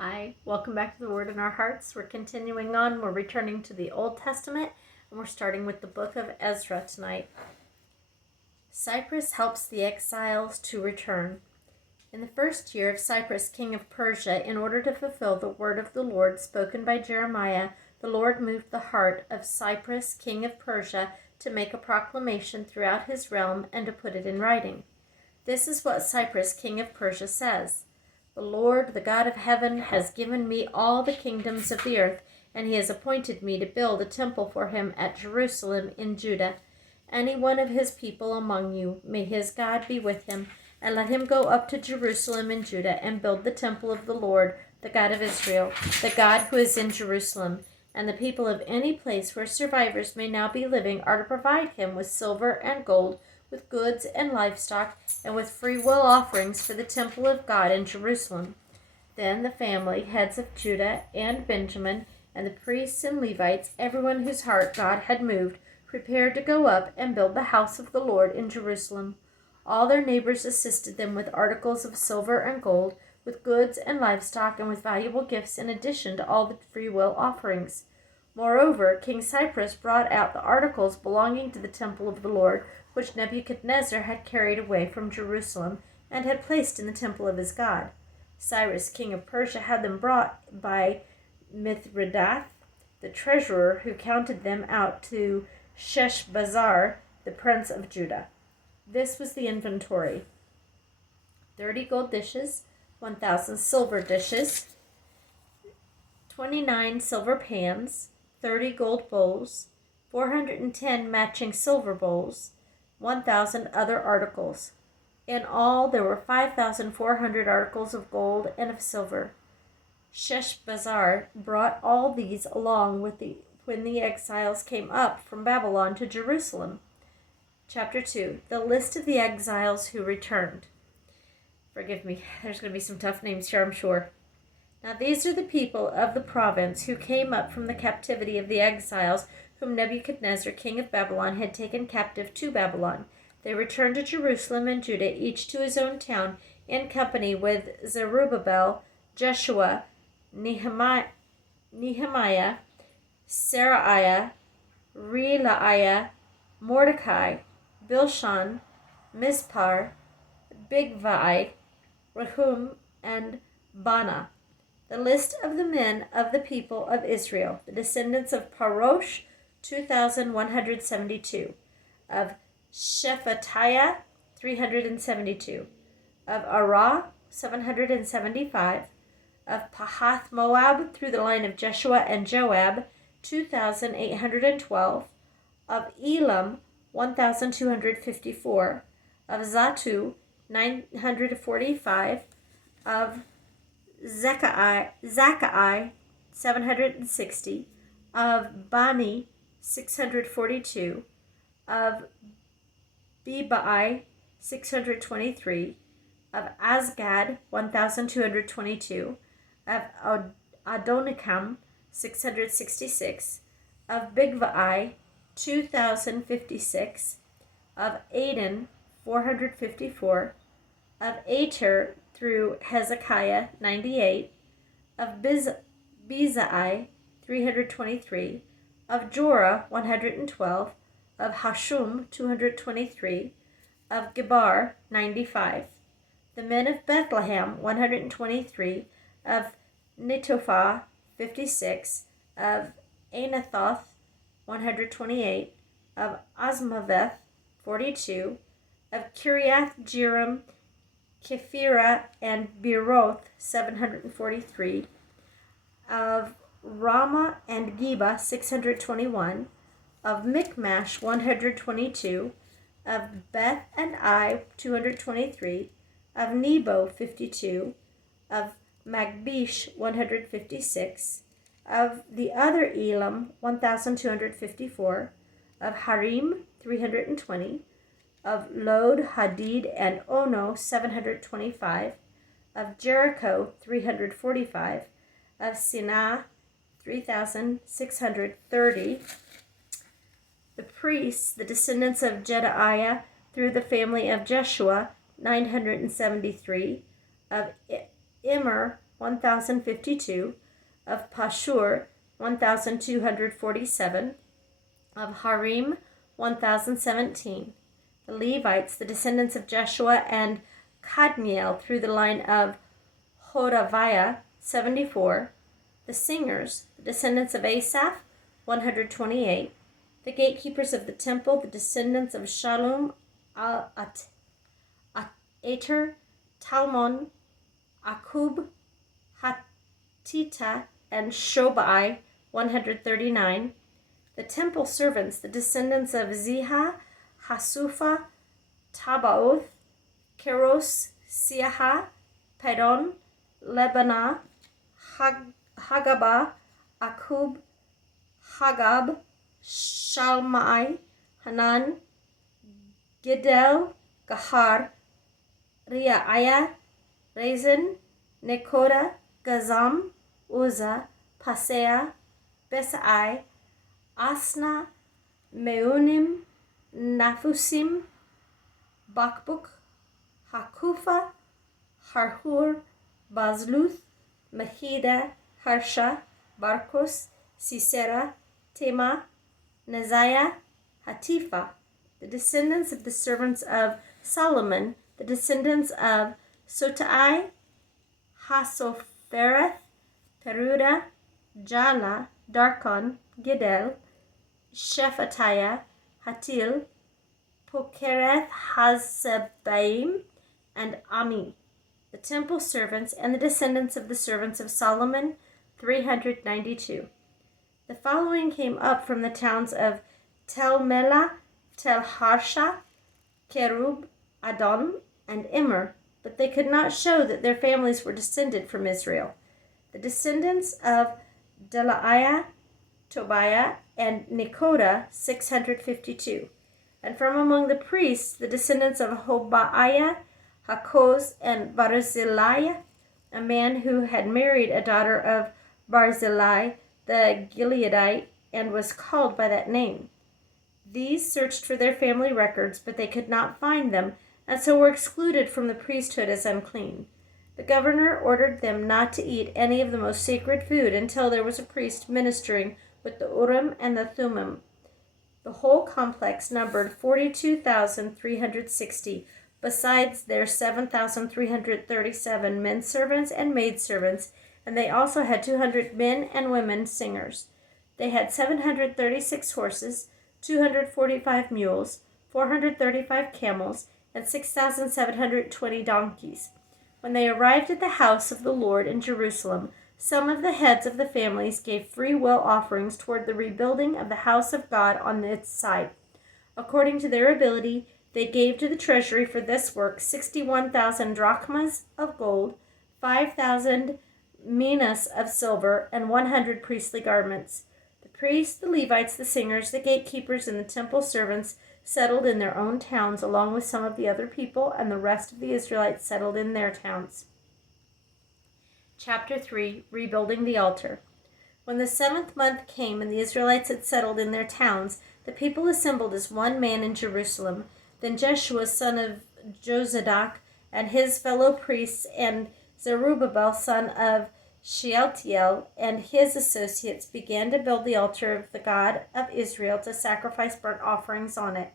Hi, welcome back to the Word in Our Hearts. We're continuing on. We're returning to the Old Testament, and we're starting with the book of Ezra tonight. Cyrus helps the exiles to return. In the first year of Cyrus, king of Persia, in order to fulfill the word of the Lord spoken by Jeremiah, the Lord moved the heart of Cyrus, king of Persia, to make a proclamation throughout his realm and to put it in writing. This is what Cyrus, king of Persia, says. The Lord, the God of heaven, has given me all the kingdoms of the earth, and he has appointed me to build a temple for him at Jerusalem in Judah. Any one of his people among you, may his God be with him, and let him go up to Jerusalem in Judah and build the temple of the Lord, the God of Israel, the God who is in Jerusalem. And the people of any place where survivors may now be living are to provide him with silver and gold, with goods and livestock, and with free will offerings for the temple of God in Jerusalem. Then the family, heads of Judah and Benjamin, and the priests and Levites, everyone whose heart God had moved, prepared to go up and build the house of the Lord in Jerusalem. All their neighbors assisted them with articles of silver and gold, with goods and livestock, and with valuable gifts in addition to all the free will offerings. Moreover, King Cyrus brought out the articles belonging to the temple of the Lord, which Nebuchadnezzar had carried away from Jerusalem and had placed in the temple of his God. Cyrus, king of Persia, had them brought by Mithridath, the treasurer, who counted them out to Sheshbazzar, the prince of Judah. This was the inventory: 30 gold dishes, 1,000 silver dishes, 29 silver pans, 30 gold bowls, 410 matching silver bowls, 1,000 other articles. In all, there were 5,400 articles of gold and of silver. Sheshbazzar brought all these along when the exiles came up from Babylon to Jerusalem. Chapter 2. The list of the exiles who returned. Forgive me, there's going to be some tough names here, I'm sure. Now these are the people of the province who came up from the captivity of the exiles whom Nebuchadnezzar, king of Babylon, had taken captive to Babylon. They returned to Jerusalem and Judah, each to his own town, in company with Zerubbabel, Jeshua, Nehemiah, Seraiah, Reelaiah, Mordecai, Bilshan, Mispar, Bigvai, Rehum, and Bana. The list of the men of the people of Israel, the descendants of Parosh, 2,172, of Shephatiah, 372, of Arah, 775, of Pahath Moab through the line of Jeshua and Joab, 2,812, of Elam, 1,254, of Zatu, 945, of Zakkai, 760, of Bani, 642, of Bebai, 623, of Azgad, 1,222, of Adonikam, 666, of Bigvai, 2,056, of Aden, 454, of Ater through Hezekiah, 98, of Bezai, 323, of Jorah, 112, of Hashum, 223, of Gebar, 95. The men of Bethlehem, 123, of Netophah, 56, of Anathoth, 128, of Azmaveth, 42, of Kiriath Jearim, Kephirah, and Beeroth, 743, of Ramah and Geba, 621, of Michmash, 122, of Beth and Ai, 223, of Nebo, 52, of Magbish, 156, of the other Elam, 1,254, of Harim, 320, of Lod, Hadid, and Ono, 725, of Jericho, 345, of Sinah, 3,630. The priests, the descendants of Jedaiah, through the family of Jeshua, 973, of Immer, 1,052, of Pashur, 1,247, of Harim, 1,017. The Levites, the descendants of Jeshua and Kadmiel through the line of Hodaviah, 74. The singers, the descendants of Asaph, 128. The gatekeepers of the temple, the descendants of Shallum, Ater, Talmon, Akub, Hatita, and Shobai, 139. The temple servants, the descendants of Ziha, Hasufa, Tabaoth, Keros, Siaha, Pedon, Lebanah, Hagabah, Akub, Hagab, Shalmai, Hanan, Gidel, Gahar, Reaiah, Rezin, Nekoda, Gazam, Uzzah, Pasea, Besai, Asna, Meunim, Nafusim, Bakbuk, Hakufa, Harhur, Bazluth, Mahida, Harsha, Barkos, Sisera, Tema, Neziah, Hatifa. The descendants of the servants of Solomon, the descendants of Sotai, Hasophereth, Peruda, Jala, Darkon, Gidel, Shephatiah, Hatil, Pokereth Hazebaim, and Ami. The temple servants and the descendants of the servants of Solomon, 392. The following came up from the towns of Tel Melah, Tel Harsha, Kerub, Adon, and Immer, but they could not show that their families were descended from Israel. The descendants of Delaiah, Tobiah, and Nekoda, 652. And from among the priests, the descendants of Hobaiah, Hakoz, and Barzillai, a man who had married a daughter of Barzillai the Gileadite and was called by that name. These searched for their family records, but they could not find them, and so were excluded from the priesthood as unclean. The governor ordered them not to eat any of the most sacred food until there was a priest ministering with the Urim and the Thummim. The whole complex numbered 42,360, besides their 7,337 men servants and maid servants, and they also had 200 men and women singers. They had 736 horses, 245 mules, 435 camels, and 6,720 donkeys. When they arrived at the house of the Lord in Jerusalem, some of the heads of the families gave free will offerings toward the rebuilding of the house of God on its site. According to their ability, they gave to the treasury for this work 61,000 drachmas of gold, 5,000 minas of silver, and 100 priestly garments. The priests, the Levites, the singers, the gatekeepers, and the temple servants settled in their own towns, along with some of the other people, and the rest of the Israelites settled in their towns. Chapter 3, Rebuilding the Altar. When the 7th month came and the Israelites had settled in their towns, the people assembled as one man in Jerusalem. Then Jeshua, son of Jozadak, and his fellow priests, and Zerubbabel, son of Shealtiel, and his associates began to build the altar of the God of Israel to sacrifice burnt offerings on it.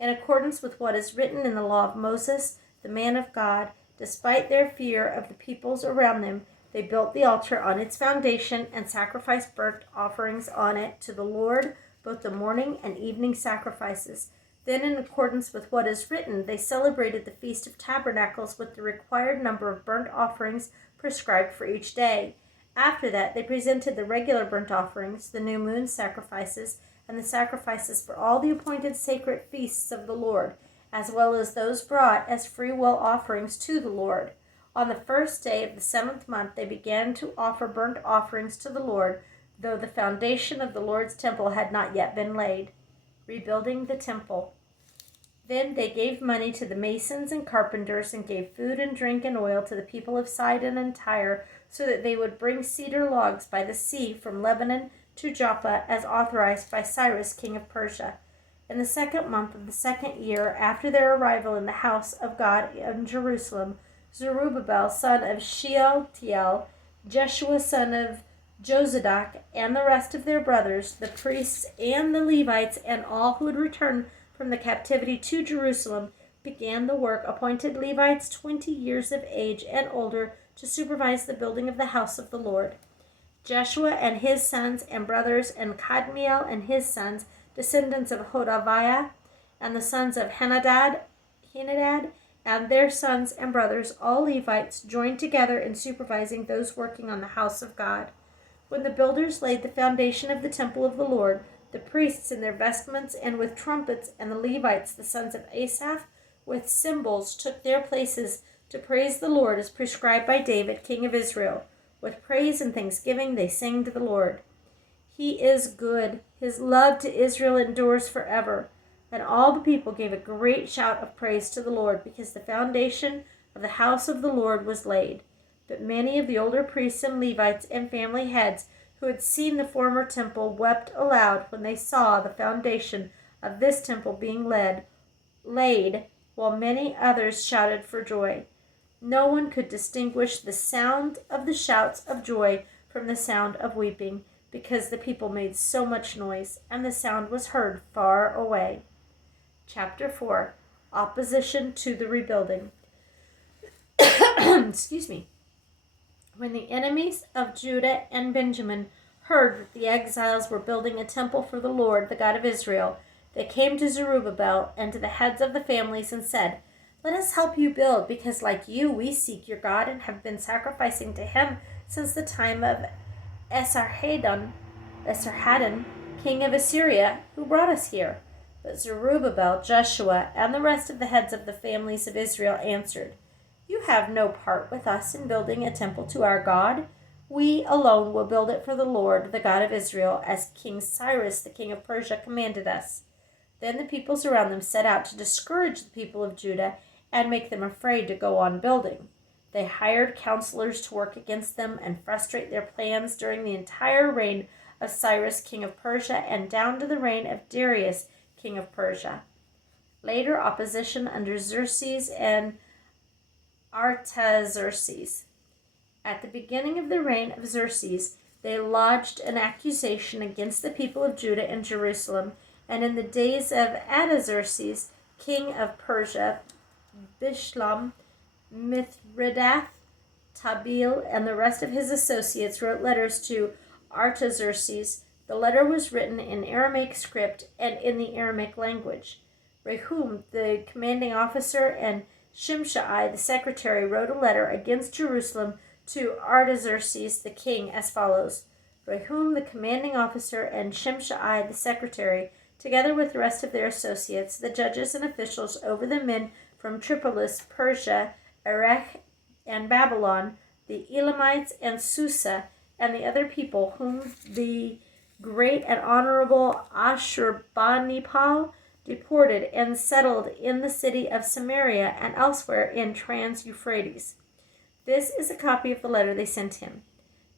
In accordance with what is written in the law of Moses, the man of God, despite their fear of the peoples around them, they built the altar on its foundation and sacrificed burnt offerings on it to the Lord, both the morning and evening sacrifices. Then, in accordance with what is written, they celebrated the Feast of Tabernacles with the required number of burnt offerings prescribed for each day. After that, they presented the regular burnt offerings, the new moon sacrifices, and the sacrifices for all the appointed sacred feasts of the Lord, as well as those brought as free-will offerings to the Lord. On the first day of the 7th month, they began to offer burnt offerings to the Lord, though the foundation of the Lord's temple had not yet been laid. Rebuilding the temple. Then they gave money to the masons and carpenters, and gave food and drink and oil to the people of Sidon and Tyre, so that they would bring cedar logs by the sea from Lebanon to Joppa, as authorized by Cyrus, king of Persia. In the 2nd month of the 2nd year after their arrival in the house of God in Jerusalem, Zerubbabel son of Shealtiel, Jeshua son of Jozadak, and the rest of their brothers, the priests and the Levites, and all who had returned from the captivity to Jerusalem, began the work, appointed Levites 20 years of age and older to supervise the building of the house of the Lord. Jeshua and his sons and brothers, and Kadmiel and his sons, descendants of Hodaviah, and the sons of Henadad, and their sons and brothers, all Levites, joined together in supervising those working on the house of God. When the builders laid the foundation of the temple of the Lord, the priests in their vestments and with trumpets, and the Levites, the sons of Asaph, with cymbals, took their places to praise the Lord as prescribed by David, king of Israel. With praise and thanksgiving they sang to the Lord. He is good. His love to Israel endures forever. And all the people gave a great shout of praise to the Lord, because the foundation of the house of the Lord was laid. But many of the older priests and Levites and family heads who had seen the former temple wept aloud when they saw the foundation of this temple being laid, while many others shouted for joy. No one could distinguish the sound of the shouts of joy from the sound of weeping, because the people made so much noise, and the sound was heard far away. Chapter 4. Opposition to the rebuilding. Excuse me. When the enemies of Judah and Benjamin heard that the exiles were building a temple for the Lord, the God of Israel, they came to Zerubbabel and to the heads of the families and said, "Let us help you build, because like you we seek your God and have been sacrificing to him since the time of Esarhaddon, king of Assyria, who brought us here." But Zerubbabel, Joshua, and the rest of the heads of the families of Israel answered, "You have no part with us in building a temple to our God. We alone will build it for the Lord, the God of Israel, as King Cyrus, the king of Persia, commanded us." Then the peoples around them set out to discourage the people of Judah and make them afraid to go on building. They hired counselors to work against them and frustrate their plans during the entire reign of Cyrus, king of Persia, and down to the reign of Darius, king of Persia. Later opposition under Xerxes and Artaxerxes. At the beginning of the reign of Xerxes, they lodged an accusation against the people of Judah and Jerusalem, and in the days of Artaxerxes, king of Persia, Bishlam, Mithridath, Tabeel, and the rest of his associates wrote letters to Artaxerxes. The letter was written in Aramaic script and in the Aramaic language. Rehum, the commanding officer, and Shimshai, the secretary, wrote a letter against Jerusalem to Artaxerxes the king as follows. Rehum, the commanding officer, and Shimshai, the secretary, together with the rest of their associates, the judges and officials over the men from Tripolis, Persia, Erech, and Babylon, the Elamites and Susa, and the other people whom the great and honorable Ashurbanipal deported and settled in the city of Samaria and elsewhere in Trans-Euphrates. This is a copy of the letter they sent him.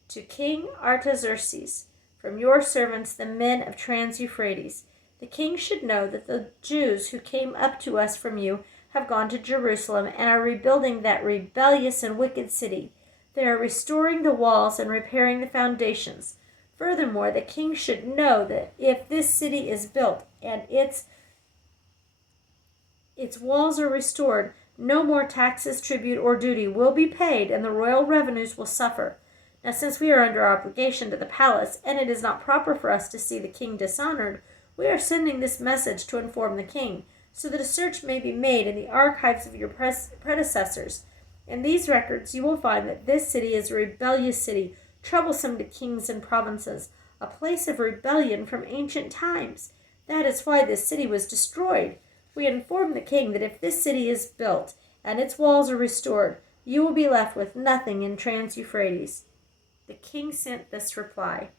To King Artaxerxes, from your servants, the men of Trans-Euphrates, the king should know that the Jews who came up to us from you have gone to Jerusalem and are rebuilding that rebellious and wicked city. They are restoring the walls and repairing the foundations. Furthermore, the king should know that if this city is built and its walls are restored, no more taxes, tribute, or duty will be paid, and the royal revenues will suffer. Now, since we are under obligation to the palace, and it is not proper for us to see the king dishonored, we are sending this message to inform the king, so that a search may be made in the archives of your predecessors. In these records you will find that this city is a rebellious city, troublesome to kings and provinces, a place of rebellion from ancient times. That is why this city was destroyed. We inform the king that if this city is built and its walls are restored, you will be left with nothing in Trans-Euphrates. The king sent this reply.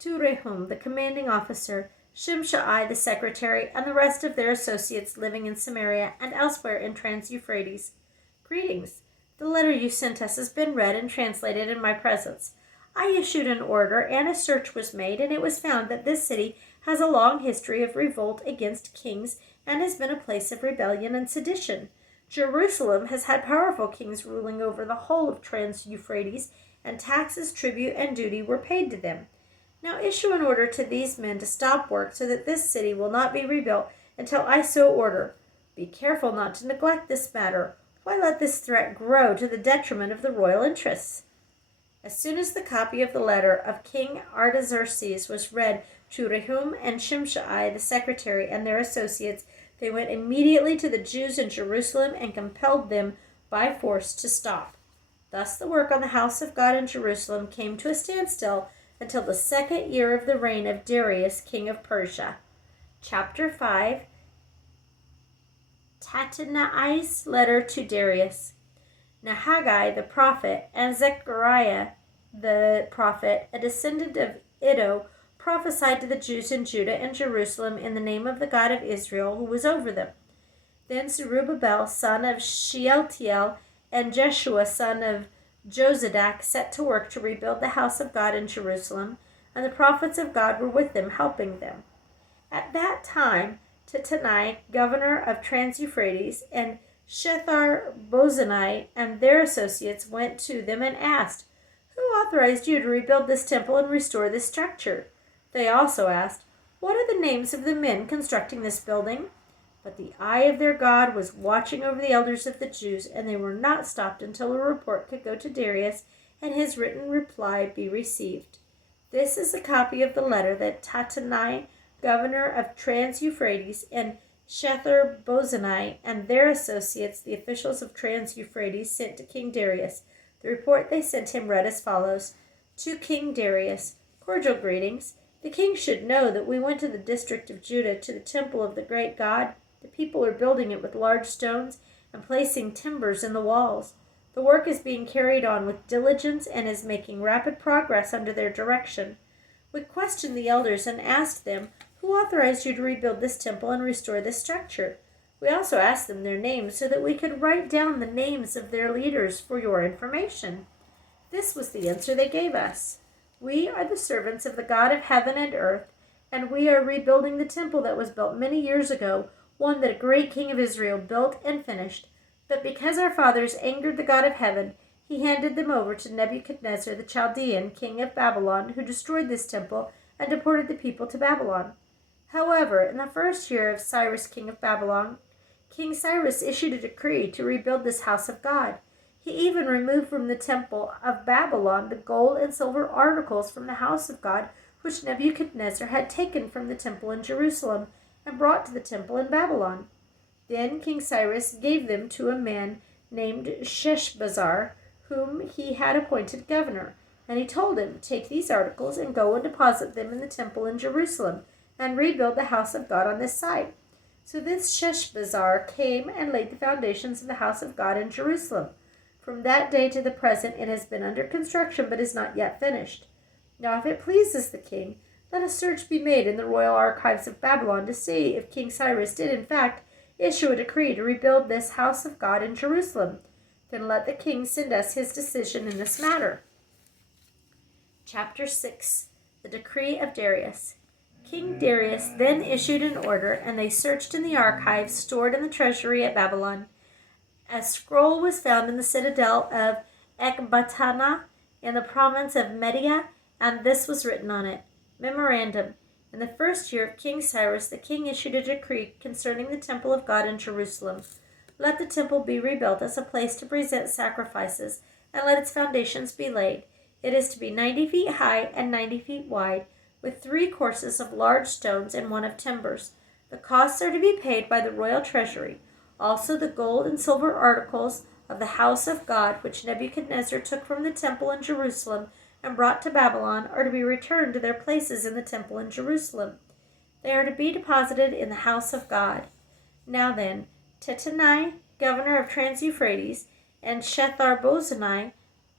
To Rehum, the commanding officer, Shimshai, the secretary, and the rest of their associates living in Samaria and elsewhere in Trans-Euphrates. Greetings. The letter you sent us has been read and translated in my presence. I issued an order, and a search was made, and it was found that this city has a long history of revolt against kings and has been a place of rebellion and sedition. Jerusalem has had powerful kings ruling over the whole of Trans-Euphrates, and taxes, tribute, and duty were paid to them. Now issue an order to these men to stop work so that this city will not be rebuilt until I so order. Be careful not to neglect this matter. Why let this threat grow to the detriment of the royal interests?" As soon as the copy of the letter of King Artaxerxes was read to Rehum and Shimshai the secretary and their associates, they went immediately to the Jews in Jerusalem and compelled them by force to stop. Thus the work on the house of God in Jerusalem came to a standstill until the 2nd year of the reign of Darius, king of Persia. Chapter 5. Tattenai's letter to Darius. Now Haggai the prophet and Zechariah the prophet, a descendant of Iddo, prophesied to the Jews in Judah and Jerusalem in the name of the God of Israel, who was over them. Then Zerubbabel, son of Shealtiel, and Jeshua, son of Jozadak, set to work to rebuild the house of God in Jerusalem, and the prophets of God were with them, helping them. At that time, Tattenai, governor of Trans-Euphrates, and Shethar-Bozenai and their associates went to them and asked, "Who authorized you to rebuild this temple and restore this structure?" They also asked, "What are the names of the men constructing this building?" But the eye of their God was watching over the elders of the Jews, and they were not stopped until a report could go to Darius and his written reply be received. This is a copy of the letter that Tattenai, governor of Trans-Euphrates, and Shethar-Bozenai and their associates, the officials of Trans-Euphrates, sent to King Darius. The report they sent him read as follows. To King Darius, cordial greetings. The king should know that we went to the district of Judah to the temple of the great God. The people are building it with large stones and placing timbers in the walls. The work is being carried on with diligence and is making rapid progress under their direction. We questioned the elders and asked them, "Who authorized you to rebuild this temple and restore this structure?" We also asked them their names so that we could write down the names of their leaders for your information. This was the answer they gave us. "We are the servants of the God of heaven and earth, and we are rebuilding the temple that was built many years ago, one that a great king of Israel built and finished. But because our fathers angered the God of heaven, he handed them over to Nebuchadnezzar the Chaldean, king of Babylon, who destroyed this temple and deported the people to Babylon. However, in the 1st year of Cyrus, king of Babylon, King Cyrus issued a decree to rebuild this house of God. He even removed from the temple of Babylon the gold and silver articles from the house of God, which Nebuchadnezzar had taken from the temple in Jerusalem and brought to the temple in Babylon. Then King Cyrus gave them to a man named Sheshbazzar, whom he had appointed governor. And he told him, "Take these articles and go and deposit them in the temple in Jerusalem, and rebuild the house of God on this site." So this Sheshbazzar came and laid the foundations of the house of God in Jerusalem. From that day to the present it has been under construction, but is not yet finished. Now if it pleases the king, let a search be made in the royal archives of Babylon to see if King Cyrus did in fact issue a decree to rebuild this house of God in Jerusalem. Then let the king send us his decision in this matter. Chapter 6. The Decree of Darius. King Darius then issued an order, and they searched in the archives stored in the treasury at Babylon. A scroll was found in the citadel of Ecbatana in the province of Media, and this was written on it. Memorandum. In the 1st year of King Cyrus, the king issued a decree concerning the temple of God in Jerusalem. Let the temple be rebuilt as a place to present sacrifices, and let its foundations be laid. It is to be 90 feet high and 90 feet wide, with 3 courses of large stones and 1 of timbers. The costs are to be paid by the royal treasury. Also the gold and silver articles of the house of God, which Nebuchadnezzar took from the temple in Jerusalem and brought to Babylon, are to be returned to their places in the temple in Jerusalem. They are to be deposited in the house of God. Now then, Tattenai, governor of Trans-Euphrates, and Shethar-Bozenai,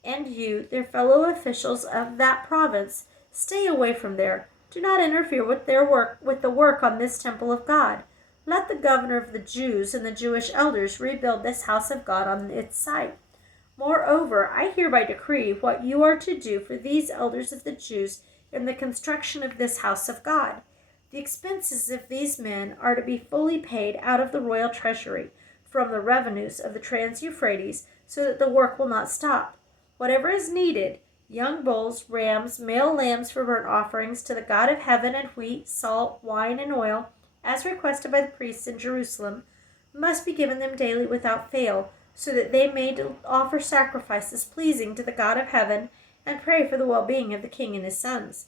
and you, their fellow officials of that province, stay away from there. Do not interfere with the work on this temple of God. Let the governor of the Jews and the Jewish elders rebuild this house of God on its site. Moreover, I hereby decree what you are to do for these elders of the Jews in the construction of this house of God. The expenses of these men are to be fully paid out of the royal treasury, from the revenues of the Trans-Euphrates so that the work will not stop. Whatever is needed, young bulls, rams, male lambs for burnt offerings to the God of heaven, and wheat, salt, wine, and oil, as requested by the priests in Jerusalem, must be given them daily without fail, so that they may offer sacrifices pleasing to the God of heaven and pray for the well-being of the king and his sons.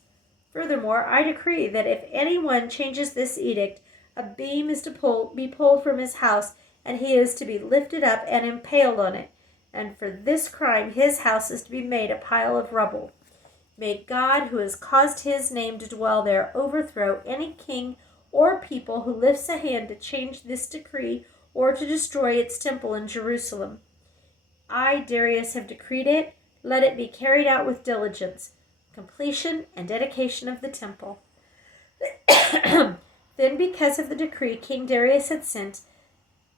Furthermore, I decree that if anyone changes this edict, a beam is to be pulled from his house, and he is to be lifted up and impaled on it. And for this crime his house is to be made a pile of rubble. May God, who has caused his name to dwell there, overthrow any king or people who lifts a hand to change this decree or to destroy its temple in Jerusalem. I, Darius, have decreed it. Let it be carried out with diligence. Completion and dedication of the temple. Then, because of the decree King Darius had sent,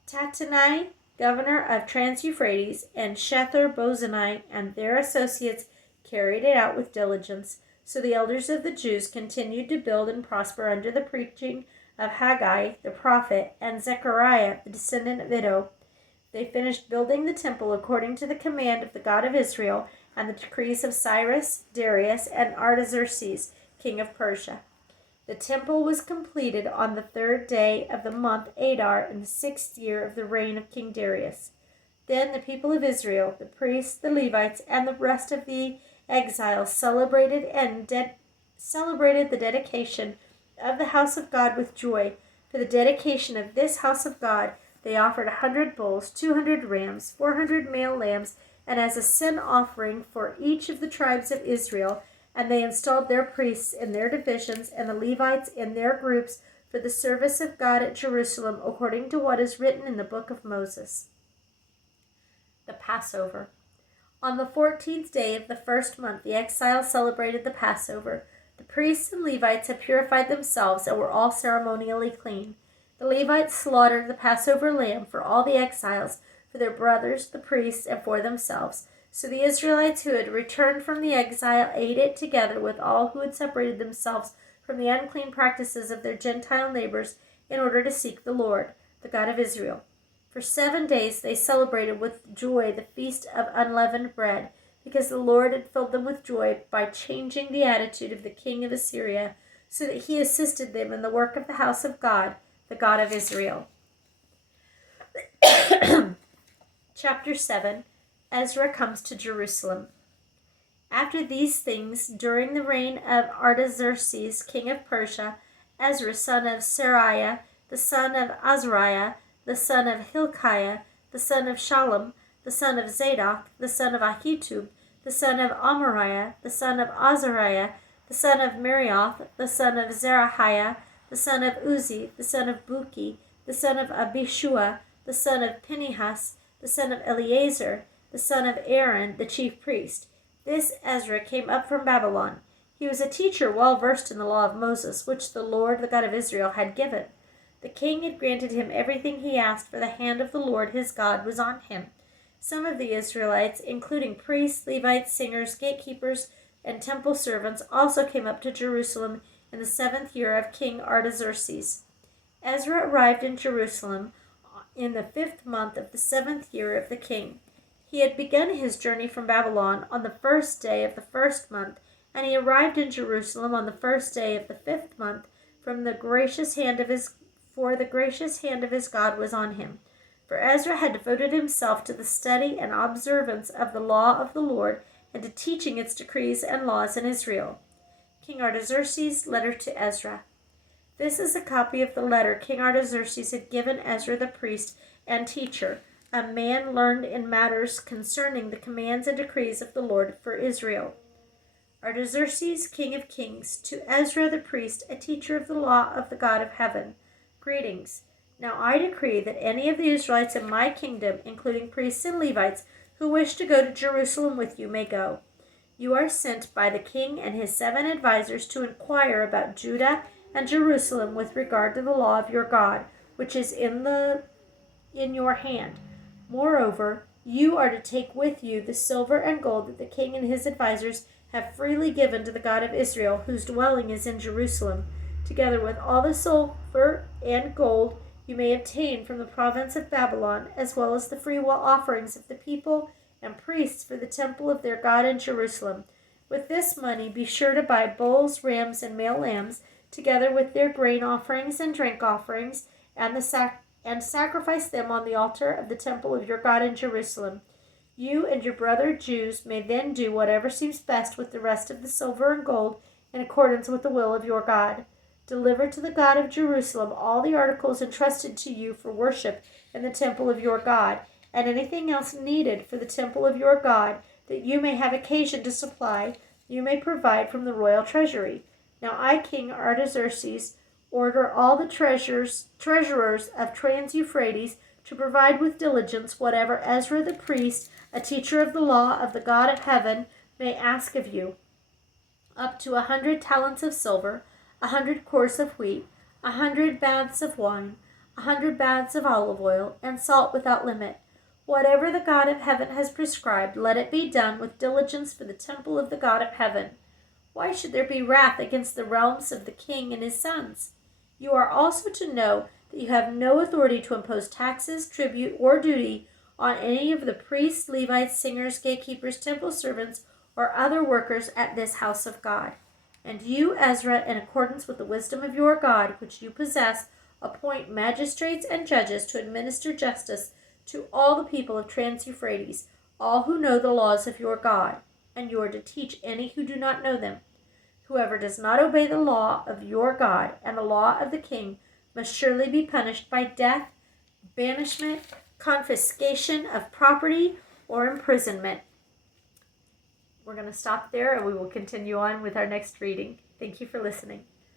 Tattenai, governor of Trans-Euphrates, and Shether-Bozenai and their associates carried it out with diligence. So the elders of the Jews continued to build and prosper under the preaching of Haggai the prophet and Zechariah the descendant of Iddo. They finished building the temple according to the command of the God of Israel and the decrees of Cyrus, Darius, and Artaxerxes, king of Persia. The temple was completed on the 3rd day of the month Adar in the 6th year of the reign of King Darius. Then the people of Israel, the priests, the Levites, and the rest of the exiles celebrated the dedication of the house of God with joy. For the dedication of this house of God, they offered 100 bulls, 200 rams, 400 male lambs, and as a sin offering for each of the tribes of Israel. And they installed their priests in their divisions and the Levites in their groups for the service of God at Jerusalem, according to what is written in the book of Moses. The Passover. On the 14th day of the 1st month, the exiles celebrated the Passover. The priests and Levites had purified themselves and were all ceremonially clean. The Levites slaughtered the Passover lamb for all the exiles, for their brothers, the priests, and for themselves. So the Israelites who had returned from the exile ate it together with all who had separated themselves from the unclean practices of their Gentile neighbors in order to seek the Lord, the God of Israel. For 7 days they celebrated with joy the feast of unleavened bread, because the Lord had filled them with joy by changing the attitude of the king of Assyria, so that he assisted them in the work of the house of God, the God of Israel. Chapter 7. Ezra comes to Jerusalem. After these things, during the reign of Artaxerxes, king of Persia, Ezra, son of Seraiah, the son of Azariah, the son of Hilkiah, the son of Shallum, the son of Zadok, the son of Ahitub, the son of Amariah, the son of Azariah, the son of Merioth, the son of Zerahiah, the son of Uzi, the son of Buki, the son of Abishua, the son of Phinehas, the son of Eleazar, the son of Aaron, the chief priest. This Ezra came up from Babylon. He was a teacher well versed in the law of Moses, which the Lord, the God of Israel, had given. The king had granted him everything he asked, for the hand of the Lord his God was on him. Some of the Israelites, including priests, Levites, singers, gatekeepers, and temple servants, also came up to Jerusalem in the 7th year of King Artaxerxes. Ezra arrived in Jerusalem in the 5th month of the 7th year of the king. He had begun his journey from Babylon on the 1st day of the 1st month, and he arrived in Jerusalem on the 1st day of the 5th month, for the gracious hand of his God was on him. For Ezra had devoted himself to the study and observance of the law of the Lord, and to teaching its decrees and laws in Israel. King Artaxerxes' letter to Ezra. This is a copy of the letter King Artaxerxes had given Ezra the priest and teacher, a man learned in matters concerning the commands and decrees of the Lord for Israel. Artaxerxes, king of kings, to Ezra the priest, a teacher of the law of the God of heaven. Greetings. Now I decree that any of the Israelites in my kingdom, including priests and Levites, who wish to go to Jerusalem with you may go. You are sent by the king and his 7 advisers to inquire about Judah and Jerusalem with regard to the law of your God, which is in your hand. Moreover, you are to take with you the silver and gold that the king and his advisers have freely given to the God of Israel, whose dwelling is in Jerusalem. Together with all the silver and gold you may obtain from the province of Babylon, as well as the freewill offerings of the people and priests for the temple of their God in Jerusalem. With this money be sure to buy bulls, rams, and male lambs, together with their grain offerings and drink offerings, and sacrifice them on the altar of the temple of your God in Jerusalem. You and your brother Jews may then do whatever seems best with the rest of the silver and gold in accordance with the will of your God. Deliver to the God of Jerusalem all the articles entrusted to you for worship in the temple of your God, and anything else needed for the temple of your God that you may have occasion to supply, you may provide from the royal treasury. Now I, King Artaxerxes, order all the treasurers of Trans-Euphrates to provide with diligence whatever Ezra the priest, a teacher of the law of the God of heaven, may ask of you, up to 100 talents of silver, 100 cors of wheat, 100 baths of wine, 100 baths of olive oil, and salt without limit. Whatever the God of heaven has prescribed, let it be done with diligence for the temple of the God of heaven. Why should there be wrath against the realms of the king and his sons? You are also to know that you have no authority to impose taxes, tribute, or duty on any of the priests, Levites, singers, gatekeepers, temple servants, or other workers at this house of God. And you, Ezra, in accordance with the wisdom of your God, which you possess, appoint magistrates and judges to administer justice to all the people of Trans-Euphrates, all who know the laws of your God, and you are to teach any who do not know them. Whoever does not obey the law of your God and the law of the king must surely be punished by death, banishment, confiscation of property, or imprisonment. We're going to stop there and we will continue on with our next reading. Thank you for listening.